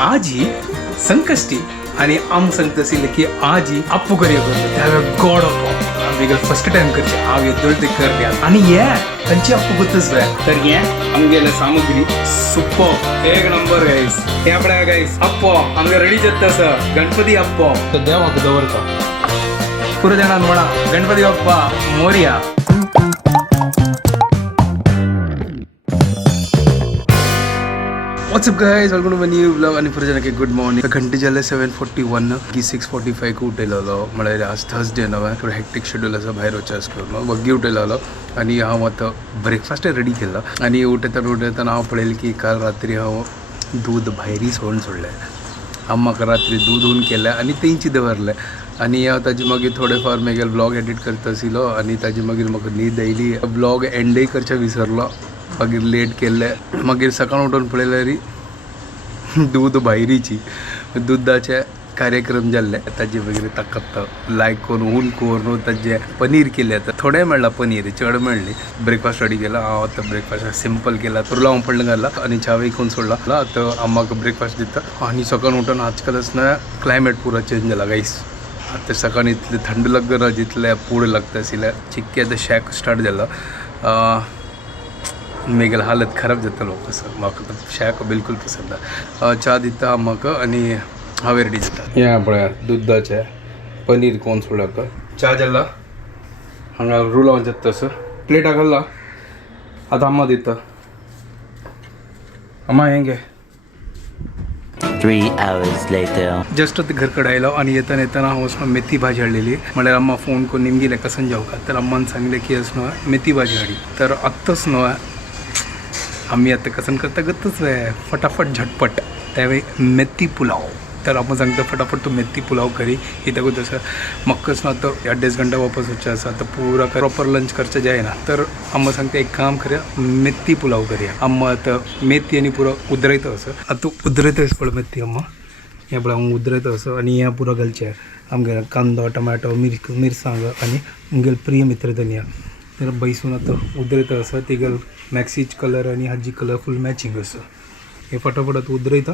आज ही संकष्टी आणि आम सांगत असेल की आज ही अप्पू करिया करतो त्यावेळेस गॉड ऑफ आम्ही फर्स्ट टाइम करचे हांव येतोय ते करया आणि ये तांची अप्पू करतच वे तर ये आमगेले सामुग्री सुपर एक नंबर गाइस हे आपल्या गाइस अप्पो आमगे रेडी जाता सर गणपती अप्पो तर देवाक दवरता पुरो जाणान म्हणा Ganpati Bappa Morya. What's up guys, welcome to my new vlog आणि पुढे जाणं की गुड मॉर्निंग. घंटे झाले 7:41 की 6:45 को उठेलो म्हळ्यार आज थर्सडे नवा थोडं हेक्टिक शेड्यूल आसा भायर वचस करून वग्गी उठेलो आणि हांव आतां ब्रेकफास्ट रेडी केला आणि उठयतना हांव पळयलें की काल रात्री हांव दूध भायरी सोडलें. म्हाका रात्री दूध होऊन केलें आणि तेंची दवरलें आणि हांव ताजे मागीर थोडे फार मागीर व्लॉग एडिट करता आशिल्लो आणि ताजे मागीर म्हाका न्हीद आयली. व्लॉग एंडय करचें विसरलो मागीर लेट केल्ले. मागीर सकाळ उठून पळयल्यार दूध भायरीची दुधाचे कार्यक्रम जाल्ले ताजे मागीर ताका लायक करून ऊन करून ताजे पनीर केले. थोडे मेळ्ळा पनीर चड मेळ्ळी. ब्रेकफास्ट रेडी केला. हांव आतां ब्रेकफास्ट सिंपल केला तुरला लावून पडलं घाला आणि च्या विकून सोडला. आतां आम्हाक ब्रेकफास्ट दिता आणि सकाळ उठून आजकाल आसना क्लायमेट पुरा चेंज जाला गाईस. आतां सकाळी इतलें थंड लागना जितलें पूड लागता आशिल्लें. चिक्की आतां शेक स्टार्ट जाला. मेगेल हालत खराब जातलो कसं म्हाका तर शेक बिलकुल पसंद ना. च्या दिता म्हाका आणि हांव रेडी जाता. हें पळया दुधाचें पनीर कोण सोडाक च्या जाला हांगा रूल लावन जाता तसं प्लेटा घालला. आतां अम्मा दिता. अम्मा हें घे. 3 hours later. जस्ट ते घर कडेन आयलो आणि येताना हांव वचून मेथी भाजी हाडलेली. म्हळ्यार अम्मा फोन करून निमगेले कसन जेवका तर अम्मान सांगलें की असं मेथी भाजी हाडी. तर आत्ताच न्हय आम्ही आता कसन करता गतच फटाफट झटपट त्यावेळी मेथी पुलाव. तर आपण सांगतो फटाफट तो मेथी पुलाव करी इथं को तसं मक्कस ना तर 8 घंटा वापस वच्चे आसा तर पूरा प्रॉपर लंच करचे जाय ना. तर अम्मा सांगते एक काम करूया मेथी पुलाव करूया. अम्मा आता मेथी आणि पुरं उदरयता असं आता उदरयताच पळय मेथी अम्मा हें पळय हांव उदरयता असं आणि हें पुरो घालचें आमगे कांदो टमाटो मिरसांग आणि मुगेल प्रिय मित्र धनिया तर बैसून आता उदरयता असं तिगेल मॅक्सीच कलर आणि हाजी कलर फुल मॅचिंग असं हे फटाफट आता उदरयता.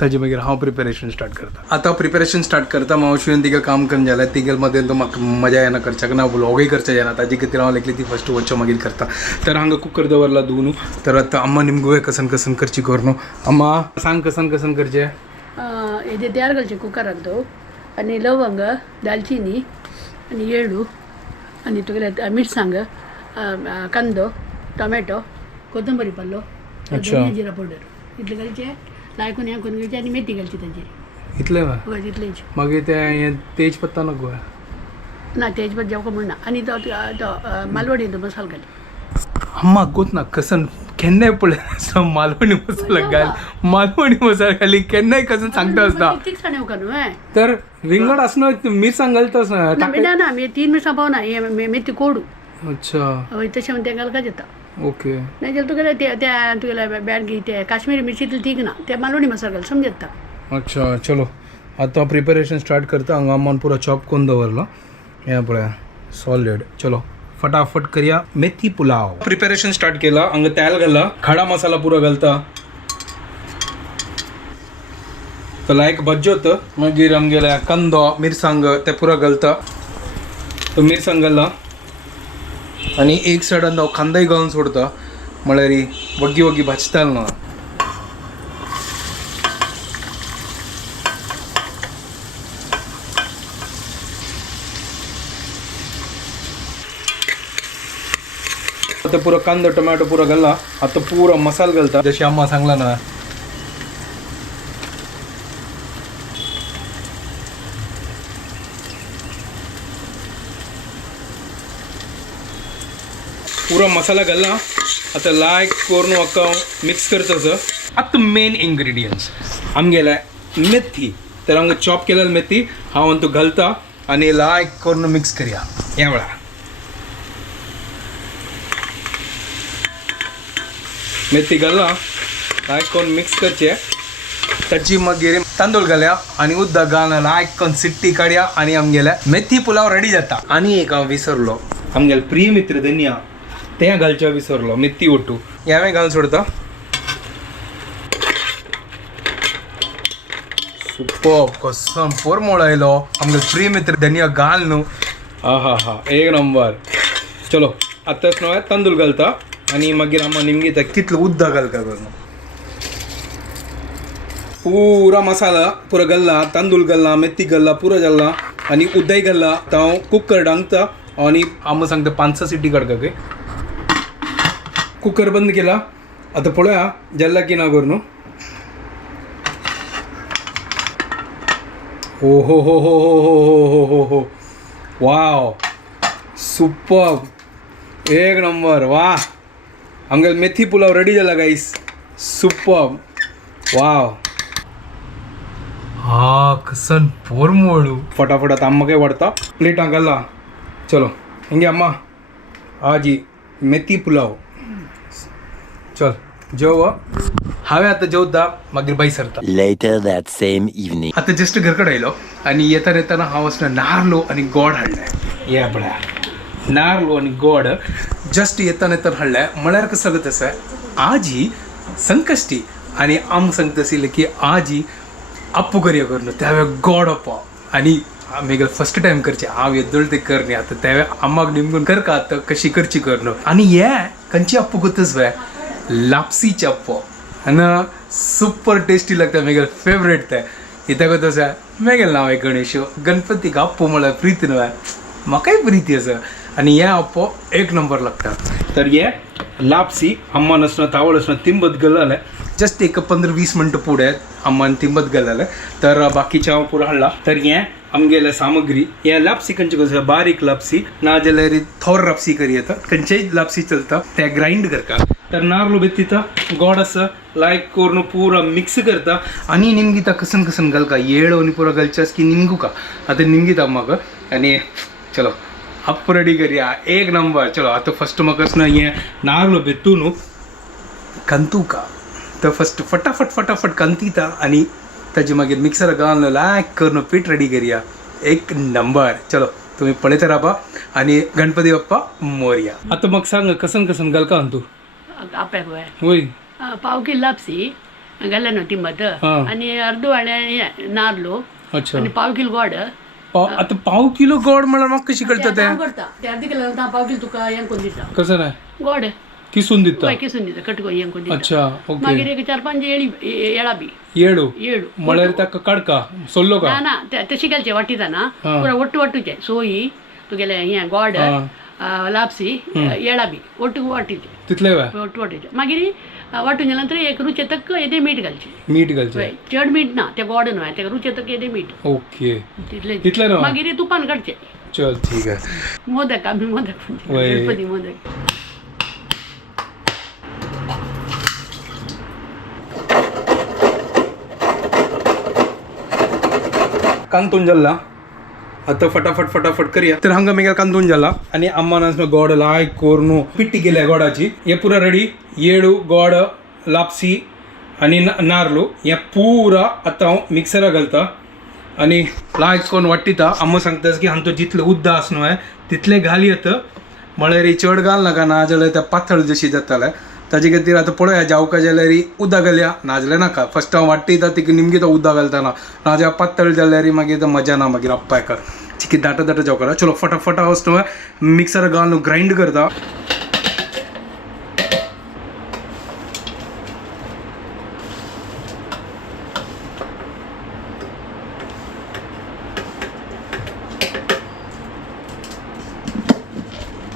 ताजे मागीर हांव प्रिपेरेशन स्टार्ट करता. आतां प्रिपेरेशन स्टार्ट करता. मावशेन तिका काम करून जालें तिगेल मदें तो म्हाका मजा येना करच्याक ना व्लॉगय करचें जायना ताजे खातीर हांव लागली ती फस्ट वच्चो मागीर करता. तर हांगा कुकर दवरला धुवन. तर आतां अम्मा निमगो कसन कसन करची करून अम्मा सांग कसन कसन करचें. हेजे तयार करचें कुकराक तो आनी लवंग दालचिनी आनी येळू आनी तुगेले मिरसांग कांदो टोमॅटो कोथंबरी पालो धनिया जिरा पावडर इतलें घालचें लायकून हें करून घ्यायचें आनी मेथी घालची ताजेर इतलें हय तितलेंच. मागीर तें तेज पत्ता नको ना तेजपत जेवका म्हणना आनी तो मालवणी तो मसालो घाल. अम्मा गोत ना कसन केन्नाय पळय मालवणी मसाला घाल मालवणी मसाला घाली केन्नाय कसन सांगता आसता तिखसाण येवका न्हू हय तर विंगड आसनो मिरसांग घालतास ना ना तीन मिरसां पावना हे मेथी कोडू. अच्छा हय तशें तें घालका जाता. ओके नाजाल्यार तुगेले त्या तुगेले बॅडगी ते काश्मीरी मिरची ठीक ना ते मालवणी मसाला घाल समजता. अच्छा चलो आतां प्रिपेरेशन स्टार्ट करता. हांगा अम्मान पुरो चॉप करून दवरलो हें पळया सॉलिड. चलो फटाफट करूया मेथी पुलाव. प्रिपेरेशन स्टार्ट केला. हांगा तेल घाला खडा मसाला पुरो घालता. तर लायक बज्जोत मागीर आमगेले कांदो मिरसांग ते पुरो घालता. तो मिरसांग घाला आणि एक सायडान हांव कांदोय घालून सोडता म्हळ्यार वग्गी वग्गी भाजताल ना. आता पुरो कांदो टोमॅटो पुरो घाला. आता पुरो मसालो घालता जशी अम्मा सांगला ना. पुरो मसाला घालना. आता लायक करून म्हाका मिक्स करता. आतां मेन इंग्रेडियंट्स आमगेले मेथी. तर हांगा चॉप केलेली मेथी हांव तो घालता आनी लायक करून मिक्स करया. ह्या वेळा मेथी घालना लायक करून मिक्स करचें. ताची मागीर तांदूळ घालया आणि उदक घालून लायक करून सिट्टी काडया आणि आमगेले मेथी पुलाव रेडी जाता. आनी एक हांव विसरलो आमगेले प्रिय मित्र धनिया तें घालचें विसरलो. मेथी ओटू हांवें घालून सोडता. सुपर कसं पोर मोळायलो आमगे प्रिय मित्र धनिया घाल न्हू हा एक नंबर चलो आताच न्हू तांदूळ घालता आणि मागीर आम्हा निमगे कितलो उद्दा घालता करून पुरा मसाला पुरा घालला तांदूळ घालला मेथी घालला पुरा घालला आणि उद्दाय घालला हांव कुकर डांगता आणि आम्हा सांगता 5-6 सिटी काडका काय कुकर बंद केला आता पळया जल्ला की ना करून हो हो हो हो हो हो हो हो हो वाव सुपर एक नंबर वाह आमगे मेथी पुलाव रेडी झाला गाईस सुपर वाव हा कसन पोर मोळू फटाफट आता अम्मा काय वाढता प्लेटां घाला चलो हिंगे अम्मा आजी मेथी पुलाव चल जेव हांवें आतां जेवता मागीर बाई सरता Later that same evening. आता जस्ट घरकडे आयलो आणि येताना हांव वचना नारलो आणि गोड हाडलें ये पळया नारलो आणि गोड जस्ट येताना हाडलें म्हळ्यार कसं सांगत आसा आजी संकश्टी आणि आम सांगता आशिल्लें की आजी अप्पू करया करून त्यावे गोड अप्पा आणि आमी फर्स्ट टायम करचे हांव येद्दोळ ते करणे आता त्यावे अम्माक निमगून करका आतां कशी करची करून आणि हे खंयची अप्पू करताच वे लापसीचे अप्पो आणि सुपर टेस्टी लागता मेगेल फेवरेट ते इथे कसं आसा मेगेल नांव आहे गणेश गणपतीक अप्पो म्हळ्यार प्रीती न्हू म्हाकाय प्रीती आसा आणि हे अप्पो एक नंबर लागता तर हे लापसी अम्मा नसना तावळ असना तिंबत घालले जस्ट एक 15-20 मिनटं पुढे अम्मान तिंबत घालले तर बाकीचे हांव पुरो हाडला तर हे आमगेले सामग्री हे लापसी खंयची कसं बारीक लापसी ना जाल्यार थोर लापसी करी येता खंयचेय लापसी चलता ते ग्राइंड करता तर नारळ बेत्तिता गोड आसा लायक करून पुरा मिक्स करता आणि निमगिता कसन कसन घालका येळो आणि पुरा घालच्यास की निमगुका आता निमगिता म्हाका आणि चलो अप्प रेडी करया एक नंबर चलो आता फर्स्ट म्हाका हे नारळ बेत्तून कंतुका तर फर्स्ट फटाफट कंतिता आणि ताजी मागीर मिक्सर घालून लायक करून पीठ रेडी करया एक नंबर चलो तुम्ही पळयता राबा आणि गणपती बाप्पा मोरया आता म्हाका सांग कसन कसन घालका तूं आप्याक वय वय पाव किलो लापसी घाले न्हू तिंबत आणि अर्द वाड्या नारलो अच्छा आणि पाव किलो गोड आता पाव किलो गोड म्हळ्यार म्हाका कशी कळटा तें करता ते अर्द किलो पाव किलो तुका हें करून दिता कसं नाही गोड किसून दिता हय किसून दिता कट करून हें करून दिता अच्छा ओके मागीर एक 4-5 येळा बी येडू येळू म्हळ्यार ताका काडका सोल्लो का ना तशी घालचे वाटीताना पुरा ಒಟ್ಟು सोयी तुगेले हें गोड लापसी येळा बी ಒಟ್ಟು वाटीचे तितले वे ಒಟ್ಟು वाटीचे मागीर वाटून गेल्या नंतर एक रुचे तक येदे मीठ घालचे मीठ घालचे चड मीठ ना ते गोड न्हय ते रुचे तक येदे मीठ ओके तितले तितले न्हू मागीर तुपान काडचे चल ठीक आहे मोदक आमी मोदक वय. गणपती मोदक कांतून जाल्ला आता फटाफट करया तर हांगा मेगेल कांतून जाला आणि अम्मान गोड लायक करून पिट्टी केल्या गोडाची हे पुरा रेडी येळू गोड लापसी आणि नारळू हे पुरा आता हांव मिक्सरा घालता आणि लायक करून वाट्टिता अम्मा सांगता की हांचो जितले उद्दा आसनो आहे तितले घालयत म्हळ्यार चड घाल नाका ना जाल्यार त्या पातळ जशी जाताले ताजे खातीर आतां पळया जावका जाल्यार उदक घालया ना जाल्यार नाका फर्स्ट हांव वाट्टयता तिका निमगेता उदक घालतना ना जाल्यार पातळ जाल्यार मागीर मजा ना मागीर अप्पायक चिकी दाटा जावकारा चलो फटाफट वचून मिक्सर घालून ग्राइंड करता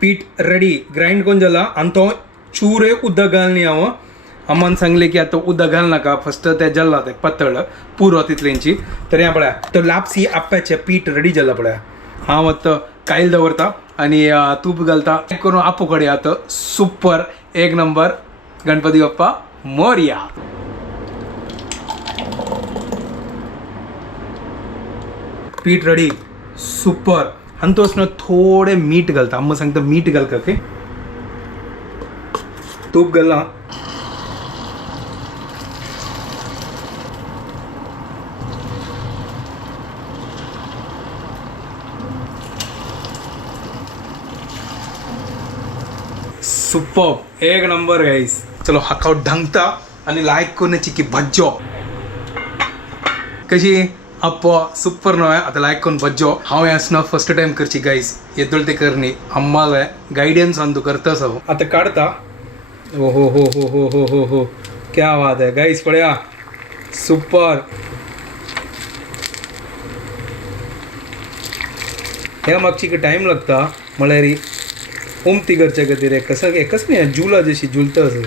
पीठ रेडी ग्राइंड करून जाला आनी तो चुरे उदक घालनी हांव अम्मान सांगले की आतां उदक घाल नाका फस्ट ते जल्ला ते पातळ पुरो तितलेंची तर हें पळया तो लापसी आप्याचें पीठ रेडी जालां पळया हांव आतां कायल दवरता आनी तूप घालता करून आप्पो कडेन आतां सुपर एक नंबर गणपती बाप्पा मोरया पीठ रेडी सुपर आनी तो असं थोडे मीठ घालता अम्मा सांगता मीठ घालता ओके तूप घाला सुपर एक नंबर गाइस चलो हाका ढंगता आणि लायक कोणाची की भज्जो कशी अप्पो सुपर न्हय आतां लायक करून बज्जो हांव हें आसना फर्स्ट टायम करची गायस येतोळ ते करनी अम्माले गायडन्स आन तूं करता सो आतां काढता ओ हो हो हो हो हो हो हो क्या बात है गायस पळया सुपर ह्या मागची टायम लागता म्हळ्यार उमती करचे खातीर कसं न्ही जुला जशी जुलता असं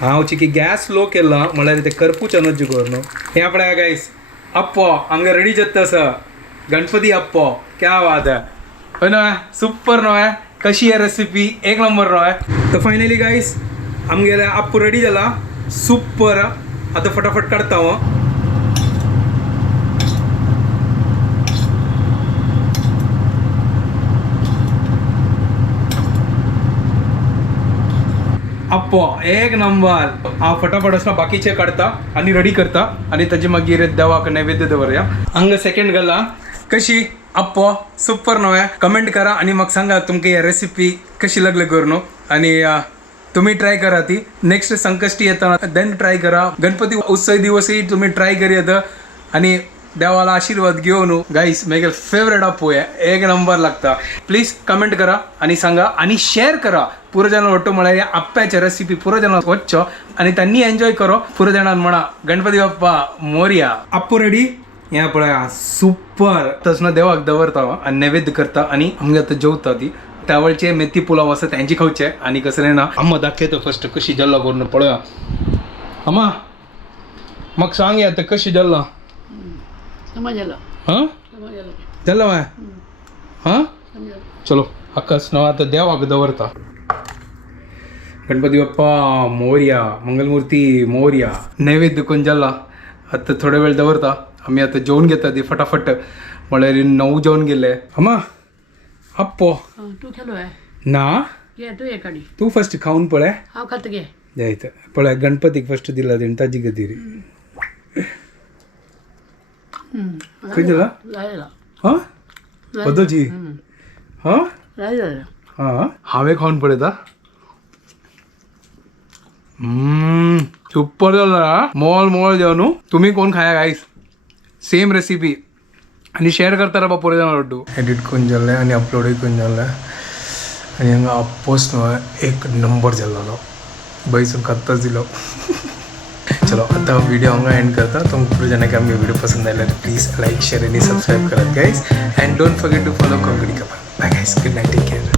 हांव चिकी गॅस स्लो केला म्हळ्यार ते करपूच नज कर न्हू हे आपल्या गायस अप्पो आमगे रेडी जाता आसा गणपती अप्पो क्या बात है हय न्हय सुपर न्हय कशी आहे रेसिपी एक नंबर न्हय तर फायनली गायस आमगेले अप्पो रेडी जाला सुपर आतां फटाफट काडटा हांव अप्पो एक नंबर हांव फटाफट असो बाकीचे काडटा आनी रेडी करता आनी ताजे मागीर देवाक नैवेद्य दवरया हांगा सेकंड घाला कशी अप्पो सुपर न्हय कमेंट करा आनी म्हाका सांगा तुमकां ही रेसिपी कशी लागली करून आनी तुम्ही ट्राय करा ती नेक्स्ट संकष्टी येता देन ट्राय करा गणपती उत्सव दिवसही तुम्ही ट्राय करूया आणि देवाला आशीर्वाद घेऊन गाईस मेगेल फेवरेट अप्पो आहे एक नंबर लागता प्लीज कमेंट करा आणि सांगा आणि शेअर करा पुरो जणांना वाटतो मला या आप्प्याची रेसिपी पुरो जणांना वच्चो आणि त्यांनी एन्जॉय करो पुरो जणांना म्हणा गणपती बाप्पा मोरया अप्पो रेडी या पळया सुपर तसं देवाक दवरता आणि नैवेद्य करता आणि आमगे आता जेवता ती त्यावेळचे मेथी पुलाव असं त्यांची खावचे आणि कसं नाही ना अम्मा दाखवतो फर्स्ट कशी जल्ला करून पळया अम्मा मग सांग या तर कशी जल्ला समजलं हां समजलं जल्ला वाय हां चलो अक्कास नाव आता देवाक दवरता गणपती बाप्पा मोरया मंगलमूर्ती मोरया नैवेद्य कोण जल्ला आता थोडा वेळ दवरता आम्ही आता जेवण घेता ती फटाफट म्हळ्यार 9 जेवण गेले अम्मा अप्पो तू खेळलो आहे ना घे तू ये काडी तू फर्स्ट खाऊन पळय हांव खात घे जायचं पळय गणपतीक फर्स्ट दिला तेणी ताजी खातीर खंय दिला जायला हां पदोची हां जायला हां हांवें खावन पळयता सुपर जाला मोल मोल जेवण तुम्ही कोण खाया गाईस सेम रेसिपी आणि शेअर करता रे बापूर जाणार वाटू एडिट करून जाल्लें आनी अपलोडूय करून जाल्लें आनी हांगा अप्पोस न्हय एक नंबर जाल्लो बैसून खाताच दिलो चलो आता वीडियो हांगा एंड करता तुमकां जेन्ना आमगे वीडियो पसंद आयल्यार प्लीज लायक शेअर आनी सबस्क्राईब करात guys and don't forget to follow Konkani couple bye guys good night take care